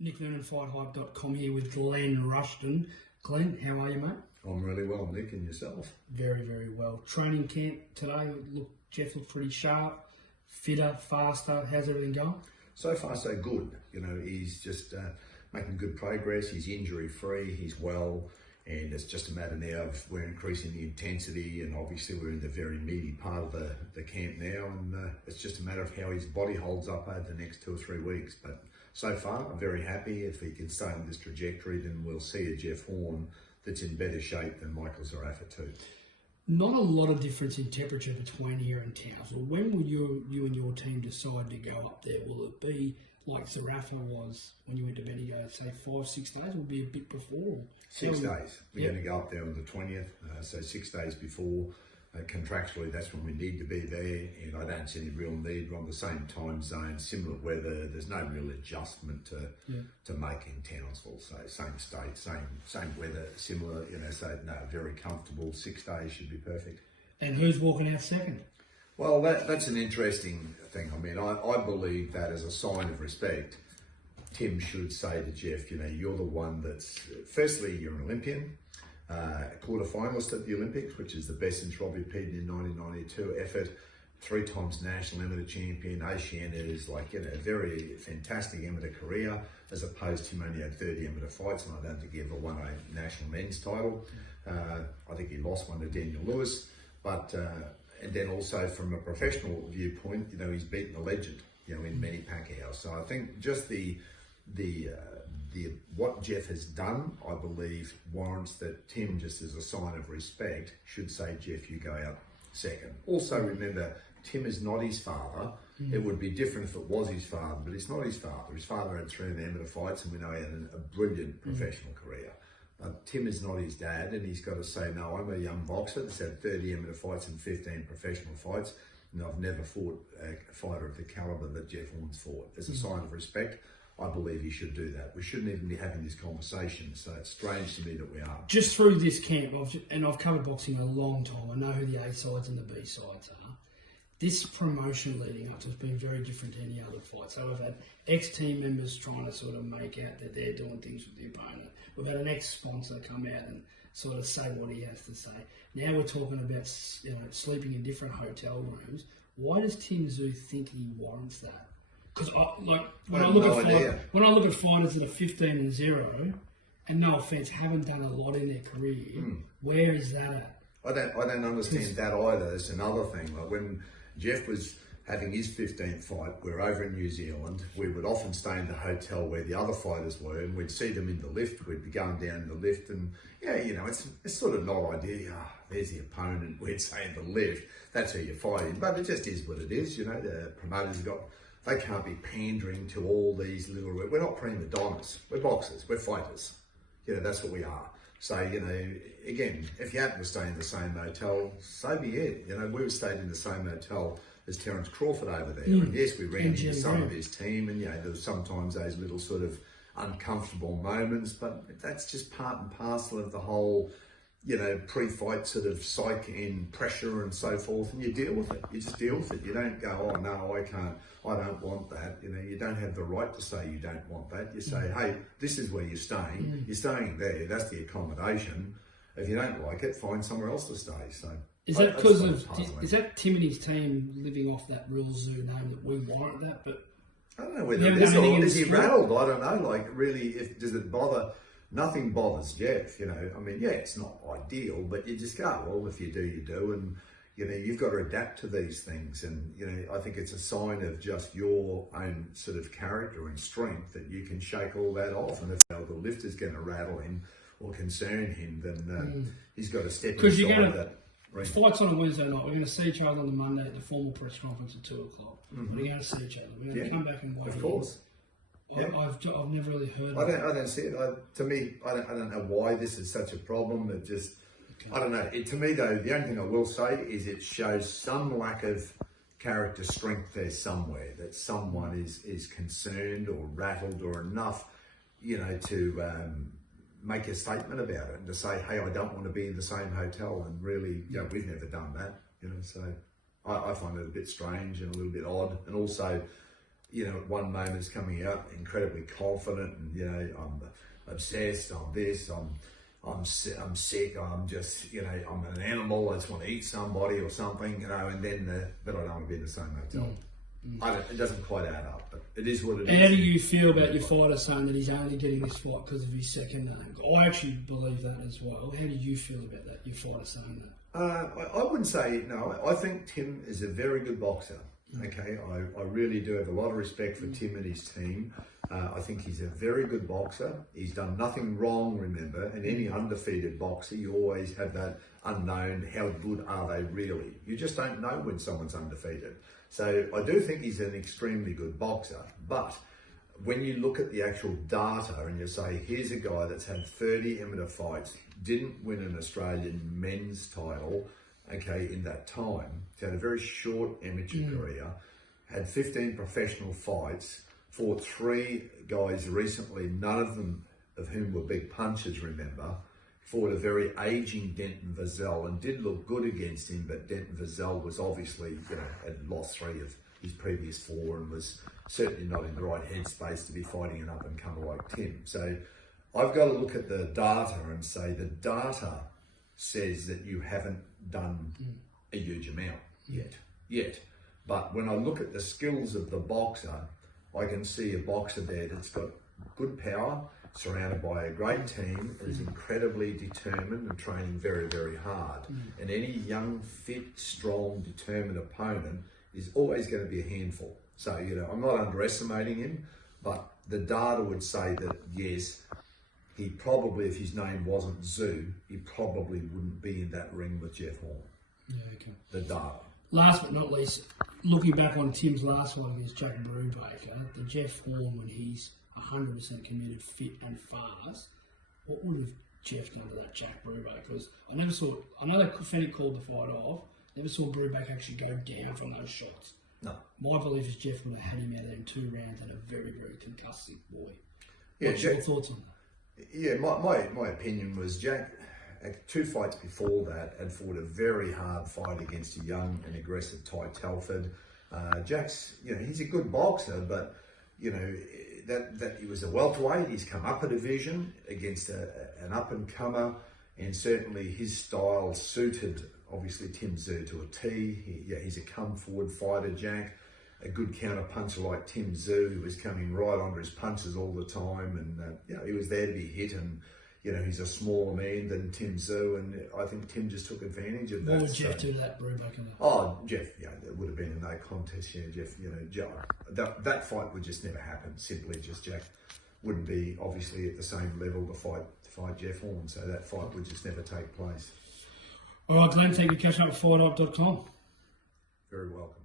Nick Vernon, FightHype.com here with Glenn Rushton. Glenn, how are you, mate? I'm really well, Nick, and yourself? Very, very well. Training camp today, Jeff looks pretty sharp, fitter, faster. How's everything going? So far, so good. You know, he's just making good progress. He's injury-free, he's well, and it's just a matter now of we're increasing the intensity, and obviously we're in the very meaty part of the camp now, and it's just a matter of how his body holds up over the next 2 or 3 weeks. But so far, I'm very happy. If he can stay on this trajectory, then we'll see a Jeff Horn that's in better shape than Michael Zarafa too. Not a lot of difference in temperature between here and Townsville. When will you and your team decide to go up there? Will it be like Zarafa was when you went to Bendigo, say 5, 6 days? Will it be a bit before? 6 days. We're going to go up there on the 20th, so 6 days before. Contractually, that's when we need to be there, and I don't see any real need. We're on the same time zone, similar weather. There's no real adjustment to make in Townsville. So same state, same weather, similar. You know, so no, very comfortable. 6 days should be perfect. And who's walking out second? Well, that's an interesting thing. I mean, I believe that as a sign of respect, Tim should say to Jeff, you know, you're the one that's, firstly, you're an Olympian. Quarter-finalist at the Olympics, which is the best since Robbie Peden in 1992 effort, 3 times national amateur champion. Oceania is like, you know, a very fantastic amateur career, as opposed to him only had 30 amateur fights, and I don't think he ever won a national men's title. I think he lost one to Daniel Lewis, but and then also from a professional viewpoint, you know, he's beaten a legend, you know, in Manny Pacquiao. So I think just what Jeff has done, I believe, warrants that Tim, just as a sign of respect, should say, Jeff, you go out second. Also, remember, Tim is not his father. It would be different if it was his father, but it's not his father. His father had 3 amateur fights, and we know he had a brilliant professional career. Tim is not his dad, and he's got to say, no, I'm a young boxer that's had 30 amateur fights and 15 professional fights, and I've never fought a fighter of the caliber that Jeff Horn's fought. As a sign of respect, I believe he should do that. We shouldn't even be having this conversation, so it's strange to me that we are. Just through this camp, I've covered boxing a long time, I know who the A sides and the B sides are. This promotion leading up to has been very different to any other fight. So we've had ex-team members trying to sort of make out that they're doing things with the opponent. We've had an ex-sponsor come out and sort of say what he has to say. Now we're talking about, you know, sleeping in different hotel rooms. Why does Tim Tszyu think he warrants that? Because when I look at fighters that are 15-0, and no offense, haven't done a lot in their career, where is that at? I don't understand that either. That's another thing. Like when Jeff was having his 15th fight, we were over in New Zealand. We would often stay in the hotel where the other fighters were, and we'd see them in the lift. We'd be going down in the lift, and yeah, you know, it's sort of not ideal. There's the opponent. We'd say in the lift. That's who you're fighting. But it just is what it is. You know, the promoters they can't be pandering to all these little. We're not Primadonnas. We're boxers. We're fighters. You know, that's what we are. So, you know, again, if you happen to stay in the same hotel, so be it. You know, we stayed in the same hotel as Terence Crawford over there. And yes, we ran into some of his team, and, you know, there was sometimes those little sort of uncomfortable moments, but that's just part and parcel of the whole, you know, pre-fight sort of psych and pressure and so forth, and you deal with it. You just deal with it. You don't go, oh no, I can't, I don't want that. You know, you don't have the right to say you don't want that. You say, hey, this is where you're staying. You're staying there. That's the accommodation. If you don't like it, find somewhere else to stay. So is that because is that Tim and his team living off that real Tszyu name that we warrant that? But I don't know whether it is, or is he rattled? I don't know. Like, really, does it bother? Nothing bothers Jeff, you know. I mean, yeah, it's not ideal, but you just go, well, if you do, you do. And, you know, you've got to adapt to these things. And, you know, I think it's a sign of just your own sort of character and strength that you can shake all that off. And if the lift is going to rattle him or concern him, then he's got to step inside that. Fight's on a Wednesday night. We're going to see each other on the Monday at the formal press conference at 2 o'clock. We're going to see each other. We're going to come back and watch. Of course. Yep. I've never really heard. I don't see it. To me, I don't know why this is such a problem. It just, I don't know. To me, though, the only thing I will say is it shows some lack of character strength there somewhere. That someone is concerned or rattled or enough, you know, to make a statement about it and to say, hey, I don't want to be in the same hotel. And really, you know, we've never done that. You know, so I find it a bit strange and a little bit odd. And also, you know, at one moment is coming out incredibly confident, and you know, I'm obsessed, I'm this, I'm sick, I'm just, you know, I'm an animal, I just want to eat somebody or something, you know, and then but I don't want to be in the same hotel. It doesn't quite add up, but it is what it is. How do you feel about your fighter saying that he's only getting this fight because of his second name? I actually believe that as well. How do you feel about that, your fighter saying that? I wouldn't say no. I think Tim is a very good boxer. Okay, I really do have a lot of respect for Tim and his team. I think he's a very good boxer. He's done nothing wrong, remember, and any undefeated boxer, you always have that unknown, how good are they really? You just don't know when someone's undefeated. So I do think he's an extremely good boxer, but when you look at the actual data and you say, here's a guy that's had 30 amateur fights, didn't win an Australian men's title, okay, in that time, he's had a very short amateur career, had 15 professional fights, fought 3 guys recently, none of them of whom were big punchers, remember, fought a very aging Denton Vazelle and did look good against him, but Denton Vazelle was obviously, you know, had lost 3 of his previous 4 and was certainly not in the right headspace to be fighting an up-and-comer like Tim. So I've got to look at the data and say the data says that you haven't done a huge amount yet. But when I look at the skills of the boxer, I can see a boxer there that's got good power, surrounded by a great team, and is incredibly determined and training very, very hard. And any young, fit, strong, determined opponent is always going to be a handful. So, you know, I'm not underestimating him, but the data would say that, yes, he probably, if his name wasn't Tszyu, he probably wouldn't be in that ring with Jeff Horn. Yeah, okay. The data. Last but not least, looking back on Tim's last one against Jack Brubaker, the Jeff Horn when he's 100% committed, fit and fast, what would have Jeff done to that Jack Brubaker? Because I know that Fennec called the fight off, never saw Brubaker actually go down from those shots. No. My belief is Jeff would have had him out there in 2 rounds and a very, very concussive boy. Yeah, What's your thoughts on that? Yeah, my opinion was Jack, 2 fights before that, had fought a very hard fight against a young and aggressive Ty Telford. Jack's, you know, he's a good boxer, but, you know, that he was a welterweight. He's come up a division against an up-and-comer, and certainly his style suited, obviously, Tim Tszyu to a T. He's a come-forward fighter, Jack. A good counter-puncher like Tim Tszyu, who was coming right under his punches all the time, and you know, he was there to be hit, and you know, he's a smaller man than Tim Tszyu, and I think Tim just took advantage of that. What would Jeff do to that Brubaker? Oh, Jeff, yeah, it would have been a no contest. Yeah, Jeff, you know, that fight would just never happen. Simply, just Jack wouldn't be obviously at the same level to fight Jeff Horn, so that fight would just never take place. All right, Glenn, thank you for catching up with FightHype.com. Very welcome.